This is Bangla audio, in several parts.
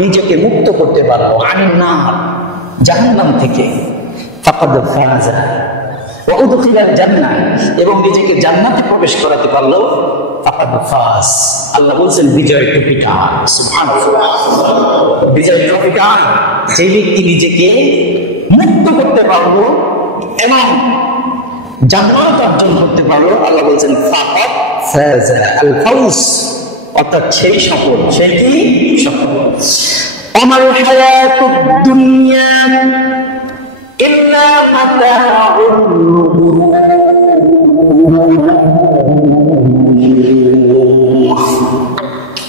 নিজেকে মুক্ত করতে পারলো আনিন নার, জাহান্নাম থেকে, ফাকাদ ফাযা ওয়া উদখিলাল জান্নাহ, এবং নিজেকে জান্নাতে প্রবেশ করাতে পারলো, ফাকাদ ফাজ। আল্লাহ বলছেন বিজয় টুপিটা, সুবহানাল্লাহ, বিজয় টুপিটা যে ব্যক্তি নিজেকে মুক্ত করতে পারলো এবং জান্নাত অর্জন করতে পারলো, আল্লাহ বলছেন ফাকাদ ফাযা। আল ফাউজ অর্থাৎ সেই সফল, সেই কি সফল। আমাল হায়াতুদ দুনিয়া ইল্লা মাতাউল গুরুর।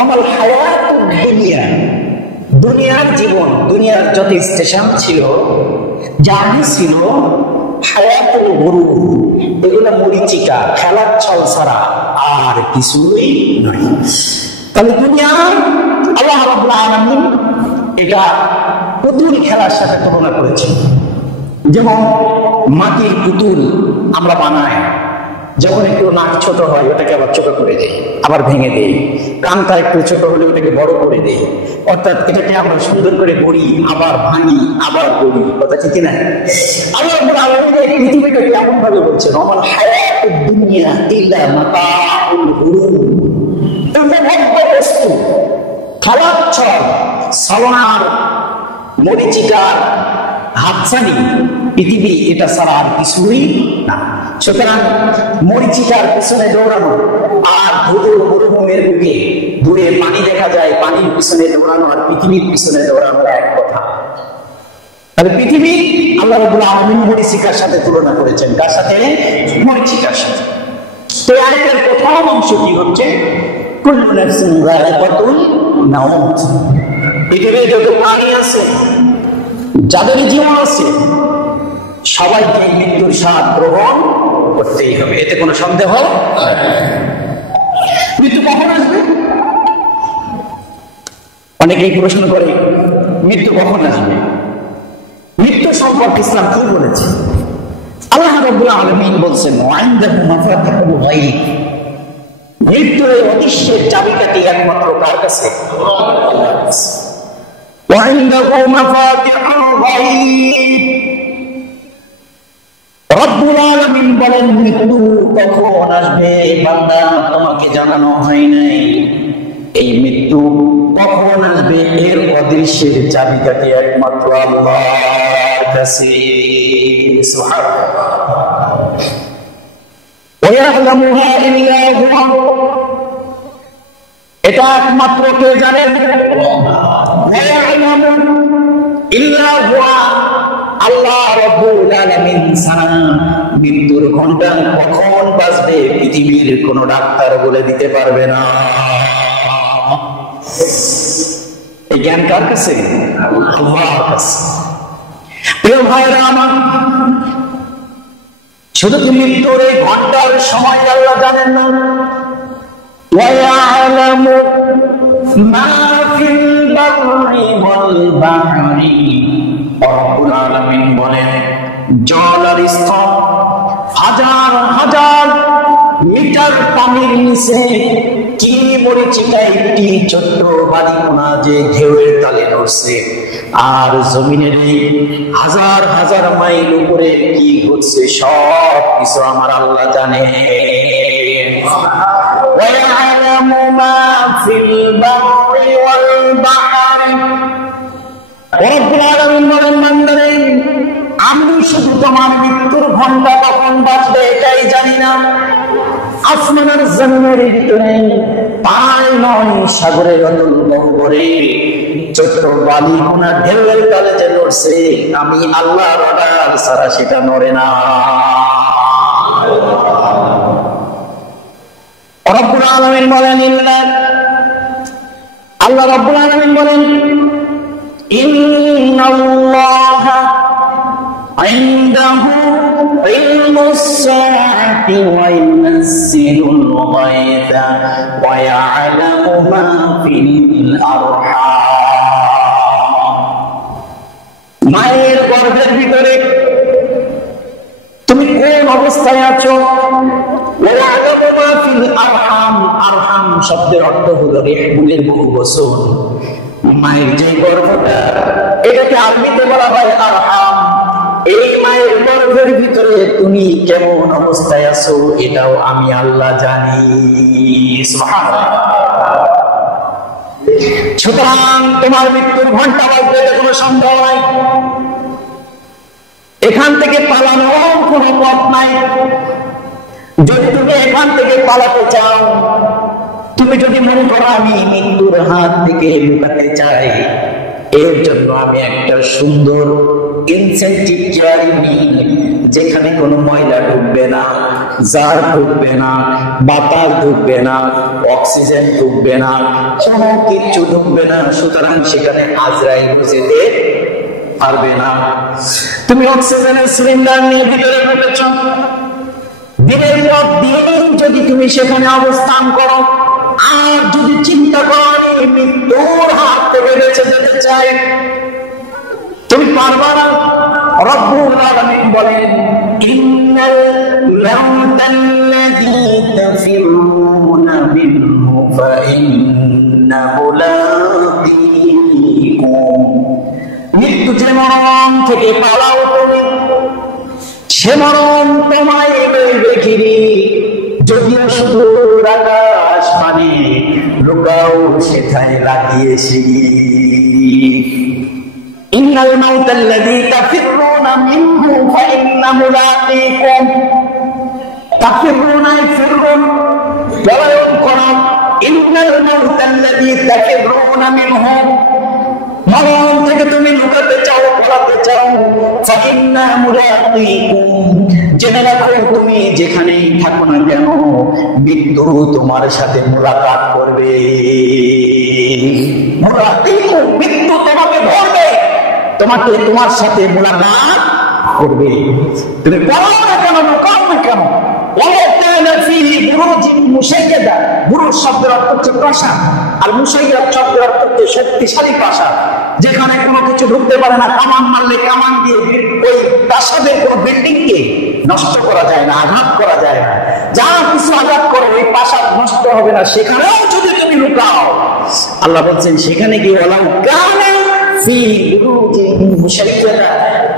আমাল হায়াতুদ দুনিয়া, দুনিয়ার জীবন, দুনিয়ার যত স্টেশন ছিল, জার্নি ছিল, হায়াতুল গুরুর, এগুলো মরিচিকা, খেলার ছল ছাড়া আর কিছুই নয়। তাহলে দুনিয়া আল্লাহ রাব্বুল আলামিন এটা পুতুল খেলার সাথে তুলনা করেছেন। যেমন মাটির পুতুল আমরা বানাই, যখন একটু নাক ছোট হয় ওটাকে আবার ছোট করে দেই, আবার ভেঙে দেই, কানটা একটু ছোট হলে ওটাকে বড় করে দেই, অর্থাৎ এটাকে আমরা সুন্দর করে গড়ি, আবার ভাঙি, আবার গড়ি, কথা ঠিক না? আল্লাহ রাব্বুল আলামিন এই পৃথিবীটাকে এমন ভাবে বলছেন, আমাল হায়াতুদ দুনিয়া ইল্লা মাতাউল গুরুর। বস্তু, খেলার ছল, ছলনার, মরিচিকার হাতছানি পৃথিবী, এটা ছাড়া আর কিছুই না। সুতরাং মরিচিকার পিছনে দৌড়ানো আর ধুধু মরুভূমির বুকে দূরে পানি দেখা যায়, পানির পিছনে দৌড়ানো আর পৃথিবীর পিছনে দৌড়ানো এক কথা। তাহলে পৃথিবী আল্লাহ রাব্বুল আলামিন মরিচিকার সাথে তুলনা করেছেন। কার সাথে? মরিচিকার সাথে। তো আয়াতের প্রথম অংশ কি হচ্ছে? কুল্লু নাফসিন যায়িকাতুল মাউত। পৃথিবীতে যত প্রাণী আছে, যাদের জীবন আছে, সবাইকে মৃত্যুর স্বাদ গ্রহণ করতেই হবে, এতে কোনো সন্দেহ। মৃত্যু কখন আসবে? অনেকেই প্রশ্ন করে মৃত্যু কখন আসবে। মৃত্যু সম্পর্কে ইসলাম কি বলেছে? আল্লাহ রাব্বুল আলামিন বলছেন, ওয়াইনদাহু মাফাতিহুল গায়ব, মৃত্যুর অদৃশ্যের চাবিকাঠি একমাত্র কার কাছে? আল্লাহর কাছে। ওয়াইনদাহু মাফাতিহুল গায়ব, রব্বুল আলামিন বলেন মৃত্যু কখন আসবে বান্দা তোমাকে জানানো হয় নাই। এই মৃত্যু কখন আসবে এর অদৃশ্যের চাবিকাঠি একমাত্র আল্লাহর কাছে। সুবহানাল্লাহ। ওয়ায়ালামুহা ইল্লা হুয়া, এটা একমাত্র কে জানেন? ওয়ায়ালামু ইল্লা হুয়া, আল্লাহ রাব্বুল আলামিন ছাড়া মৃত্যুর ঘন্টা কখন বাজবে পৃথিবীর কোন ডাক্তার বলে দিতে পারবে না। এই জ্ঞান কার কাছে? আল্লাহর কাছে। প্রিয় ভাইরা আমার, শুধু কি মৃত্যুর এই ঘন্টার সময় আল্লাহ জানেন না? ওয়ায়ালামু মা ফিল বাররি ওয়াল বাহরি, রব্বুল আলামিন বলেন জল আর স্থল, হাজার হাজার মিটার পানির নিচে কি মরিচিকা একটি ছোট্ট বাড়িকোনা যে ঢেউয়ের তালে নড়ছে, আর জমিনের হাজার হাজার মাইল উপরে কি ঘটছে সব কিছু আমার আল্লাহ জানে। ওয়ায়ালামু মা ফিল বাররি ওয়াল বাহরি, রব্বুল আলামিন বলেন বান্দারে আমি শুধু তোমার মৃত্যুর ঘন্টা কখন বাজবে এটাই জানি না, আসমান আর জমিনের ভিতরে পায় নয় সাগরের অতল গহ্বরে ছোট্ট বালিকোনা ঢেউয়ের তালে যে নড়ছে, আমি আল্লাহর অর্ডার ছাড়া সেটা নড়ে না। রব্বুল আলামিন বলেন আল্লাহ রব্বুল আলামিন বলেন ইন্নাল্লাহা ইনদাহু ইলমুস সাআতি ওয়া ইউনাজ্জিলুল গায়থা ওয়া ইয়ালামু মা ফিল আরহাম। মায়ের গর্ভের ভিতরে তুমি কোন অবস্থায় আছো? ওয়া ইয়ালামু মা ফিল আরহাম, আরহাম শব্দের অর্থ হলো রেহমুলের বহুবচন। মায়ের যে গর্ভটা, এটাকে আরবিতে বলা হয় আরহাম। এই মায়ের গর্ভের ভিতরে তুমি কেমন অবস্থায় আছো এটাও আমি আল্লাহ জানি। সুবহানাল্লাহ। সুতরাং তোমার মৃত্যুর ঘন্টা বাজবে, এটা কোনো সন্দেহ নাই। এখান থেকে পালানোর কোনো পথ নাই। যদি তুমি এখান থেকে পালাতে চাও, তুমি যদি মনে করো আমি মৃত্যুর হাত থেকে লুকাতে চাই, এর জন্য আমি একটা সুন্দর ইনসেন্টিভ জারি নিই, যেখানে কোনো ময়লা ঢুকবে না, জার ঢুকবে না, বাতাস ঢুকবে না, অক্সিজেন ঢুকবে না, কোনো কিচ্ছু ঢুকবে না। সুতরাং সেখানে আজরাইল যেতে পারবে না। তুমি অক্সিজেনের সিলিন্ডার নিয়ে ভিতরে ঢুকেছ, দিনের পর দিন যদি তুমি সেখানে অবস্থান করো, আর যদি চিন্তা করো আমি মৃত্যুর হাত থেকে বেঁচে যেতে চাই, তুমি পারবা না। রব্বুল আলামিন বলেন, ইন্নাল মাউতাল্লাযী তাফিরুনা মিনহু ফাইন্নাহু লাকীকুম। মৃত্যু যে মরণ থেকে পালাও তুমি, সে মরণ তোমায় লইবে ঘিরে। যদিও শুধু আকাশ পানে লুকাও সেথায় লাগিয়েছি। ইন্নাল মাউতাল্লাযী তাফিরুনা মিনহু ফাইন্নাহু লাকীকুম। তাফিরুনা ফিরুন পলায়ন করা। ইন্নাল মাউতাল্লাযী তাফিরুনা মিনহু, মরণ থেকে তুমি লুকাতে চাও, পলাতে চাও, ফাইন্নাহু লাকীকুম, জেনে রাখো তুমি যেখানেই থাকো না কেন মৃত্যু তোমার সাথে মুলাকাত করবে। মুলাকীকুম, মৃত্যু তোমাকে ধরবে, তোমাকে তোমার সাথে মুলাকাত করবে। তুমি পালাও না কেন, লুকাও না কেন? ওয়ালাউ কানা ফীহি বুরুজুন মুশাইয়াদা, বুরুজ শব্দের অর্থ হচ্ছে প্রাসাদ, আর মুশাইয়াদ শব্দের অর্থ হচ্ছে শক্তিশালী প্রাসাদ, যেখানে কোনো কিছু ঢুকতে পারে না। কামান মারলে কামান দিয়ে ওই প্রাসাদের কোনো বিল্ডিং কে নষ্ট করা যায় না, আঘাত করা যায় না। যা কিছু আঘাত করো ওই প্রাসাদ নষ্ট হবে না। সেখানেও যদি তুমি লুকাও, আল্লাহ বলছেন সেখানে গিয়ে ওয়ালাউ কানা ফীহি বুরুজুন মুশাইয়াদা,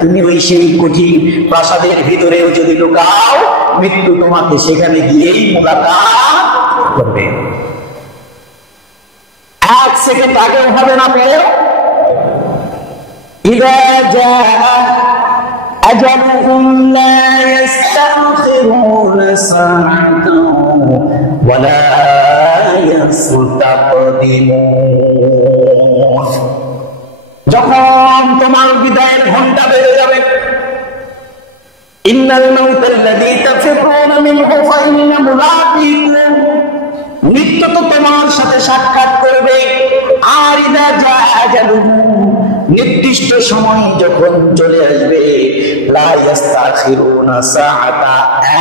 তুমি ওই সেই কঠিন প্রাসাদের ভিতরেও যদি লুকাও, মৃত্যু তোমাকে সেখানে গিয়েই মুলাকাত করবে। এক সেকেন্ড আগেও হবে না পরেও। ইযা জাআ আজালুহুম লা ইস্তাখিরুনা সাআতান ওয়া লা ইস্তাকদিমুন। যখন তোমার বিদায়ের ঘন্টা বেজে যাবে, ইন্নাল মাউতাল্লাযী তাফিরুনা মিনহু ফাইন্নাহু লাকীকুম, মৃত্যু তো তোমার সাথে সাক্ষাৎ করবে। আর ইযা জাআ আজালুহুম, নির্দিষ্ট সময় যখন চলে আসবে, লা ইস্তাখিরুনা সাআতা,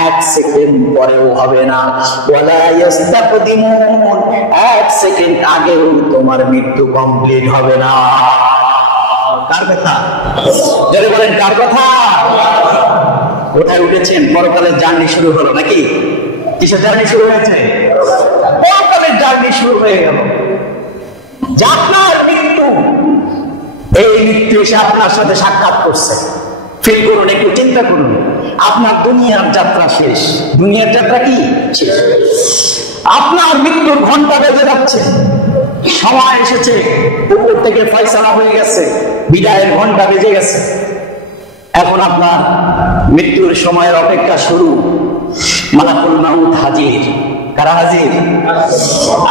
এক সেকেন্ড পরেও হবে না, ওয়া লা ইস্তাকদিমুন, এক সেকেন্ড আগেও তোমার মৃত্যু কমপ্লিট হবে না। কার কথা? যারা বলেন কার কথা? কোথায় উঠেছেন? পরকালের জার্নি শুরু হলো নাকি? কিসের জার্নি শুরু হয়েছে? পরকালের জার্নি শুরু হয়ে গেল। আপনার মৃত্যু, এই মৃত্যু এসে আপনার সাথে সাক্ষাৎ করছে। ফিল করুন, একটু চিন্তা করুন, আপনার দুনিয়ার যাত্রা শেষ। দুনিয়ার যাত্রা কি শেষ? আপনার মৃত্যুর ঘন্টা বেজে যাচ্ছে, সময় এসেছে, উপর থেকে ফয়সালা হয়ে গেছে, বিদায়ের ঘন্টা বেজে গেছে। এখন আপনার মৃত্যুর সময়ের অপেক্ষা শুরু। মালাকুল মাউত হাজির। কারা হাজির?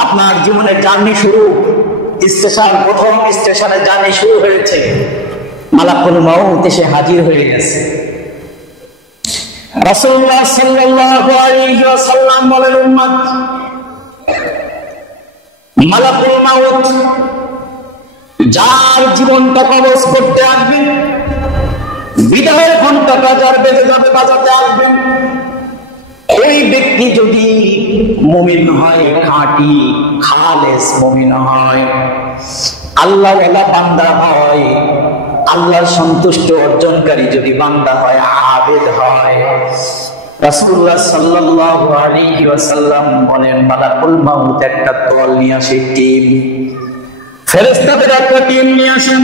আপনার জীবনের জার্নি শুরু। স্টেশন, প্রথম স্টেশনে জার্নি শুরু হয়েছে। মালাকুল মাউত এসে হাজির হয়ে গেছে। রাসূলুল্লাহ সাল্লাল্লাহু আলাইহি ওয়াসাল্লাম বলেন, উম্মত, মালাকুল মাউত যার জীবনটা কবজ করতে আসবে, বিদায়ের ঘন্টাটা যার বেজে যাবে বাজাতে আসবেন, ওই ব্যক্তি যদি মুমিন হয়, খাঁটি খালেস মুমিন হয়, আল্লাহওয়ালা বান্দা হয়, আল্লাহর সন্তুষ্ট অর্জনকারী যদি বান্দা হয়, আবেদ হয়, রাসূলুল্লাহ সাল্লাল্লাহু আলাইহি ওয়াসাল্লাম বলেন, মালাকুল মাউত একটা তল নিয়ে আসে, টিম। ফেরেশতাদের একটা টিম নিয়ে আসেন।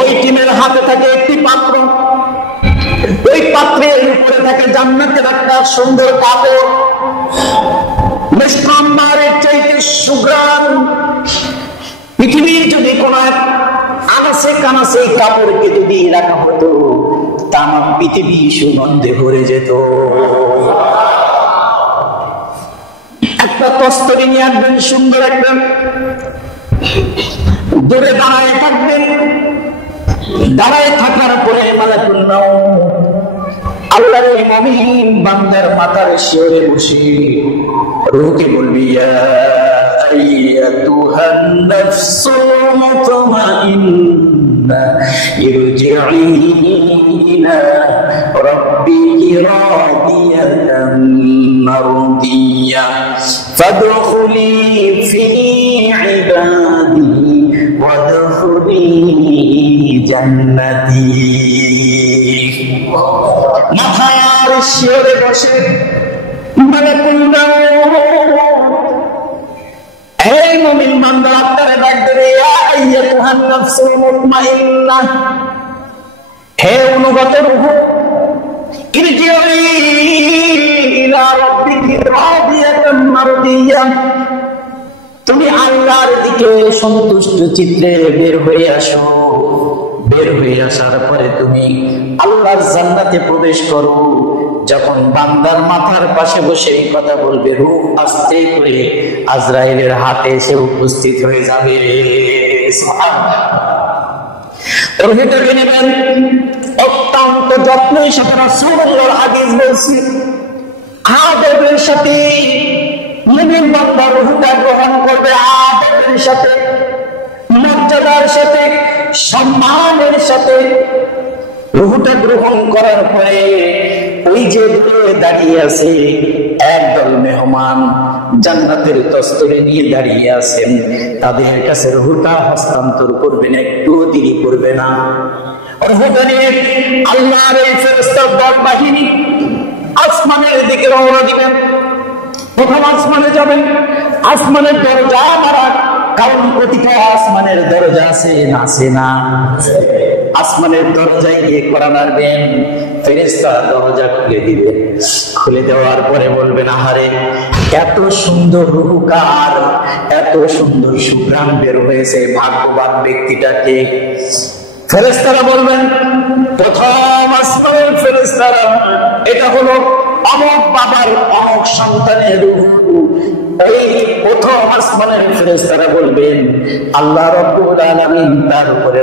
ওই টিমের হাতে থাকে একটি পাত্র, ওই পাত্রের উপরে থাকে জান্নাতের একটা সুন্দর কাপড়, মিষ্টাম্বারের চাইতে সুঘ্রাণ। পৃথিবীর যদি কোন আনাসে কানাসে কাপড়কে যদি রাখা হতো, তাম পৃথিবী সুগন্ধে ভরে যেত। একটা তস্তরি নিয়ে আসবেন, সুন্দর একটা, দূরে দাঁড়ায় থাকবেন। দাঁড়ায় থাকার পরে মালাকুল মাউত আল্লাহর ওই মুমিন বান্দার মাথার শিরে বসে রূহকে বলবি, ইয়া আইয়াতুহান নাফসুল মুতমাইন্না ইরজিই ইলা রাব্বিকি রাদিয়াতান মারদিয়া ফাদখুলি ফি ইবাদি ওয়াদখুলি জান্নাতি। মাথায় আর শিরে বসে মালাকুল মাউত এই মুমিন বান্দা আত্মারে ডাক দেবে, ইয়া আইয়াতুহান নাফসুল মুতমাইন্না, হে অনুগত রূহ, ইরজিই ইলা রাব্বিকি রাদিয়াতান মারদিয়া, তুমি আল্লাহর দিকে সন্তুষ্ট চিত্তে বের হয়ে আসো। বের হয়ে আসার পরে তুমি আল্লাহর জান্নাতে প্রবেশ করো। যখন বান্দার মাথার পাশে বসে এই কথা বলবে, রূহ আস্তে করে আজরাইলের হাতে এসে উপস্থিত হয়ে যাবে। রূহটাকে নেবেন অত্যন্ত যত্নের সাথে। রাসূলুল্লাহর হাদিস বলছে, আদবের সাথে মুমিন বান্দা রূহটা গ্রহণ করবে, আদবের সাথে, মর্যাদার সাথে, সম্মানের সাথে। রূহটা গ্রহণ করার পরে ওই যে দূরে দাঁড়িয়ে আছে একদল মেহমান, জান্নাতের তস্তরে নিয়ে দাঁড়িয়ে আছেন, তাদের কাছে রূহটা হস্তান্তর করবেন, একটুও দেরি করবে না। রূহটা নিয়ে আল্লাহর এই ফেরেশতার দল বাহিনী আসমানের দিকে রওনা দিবেন। প্রথম আসমানে যাবেন, আসমানের দরজা মারা, কারণ প্রতিটা আসমানের দরজা আছে না, আছে না? আসমানের দরজায় গিয়ে কড়া নাড়বেন, ফেরেশতা দরজা খুলে দিবে। খুলে দেওয়ার পরে বলবেন, আহারে এত সুন্দর রূহ কার, এত সুন্দর সুঘ্রাণ বের হয়েছে, ভাগ্যবান ব্যক্তিটাকে। ফেরেশতারা বলবেন, প্রথম আসমানের ফেরেশতারা, এটা হলো অমুক বাবার অমুক সন্তানের রূহ। এই প্রথম আসমানের ফেরেশতারা বলবেন, আল্লাহ রাব্বুল আলামিন তার উপরে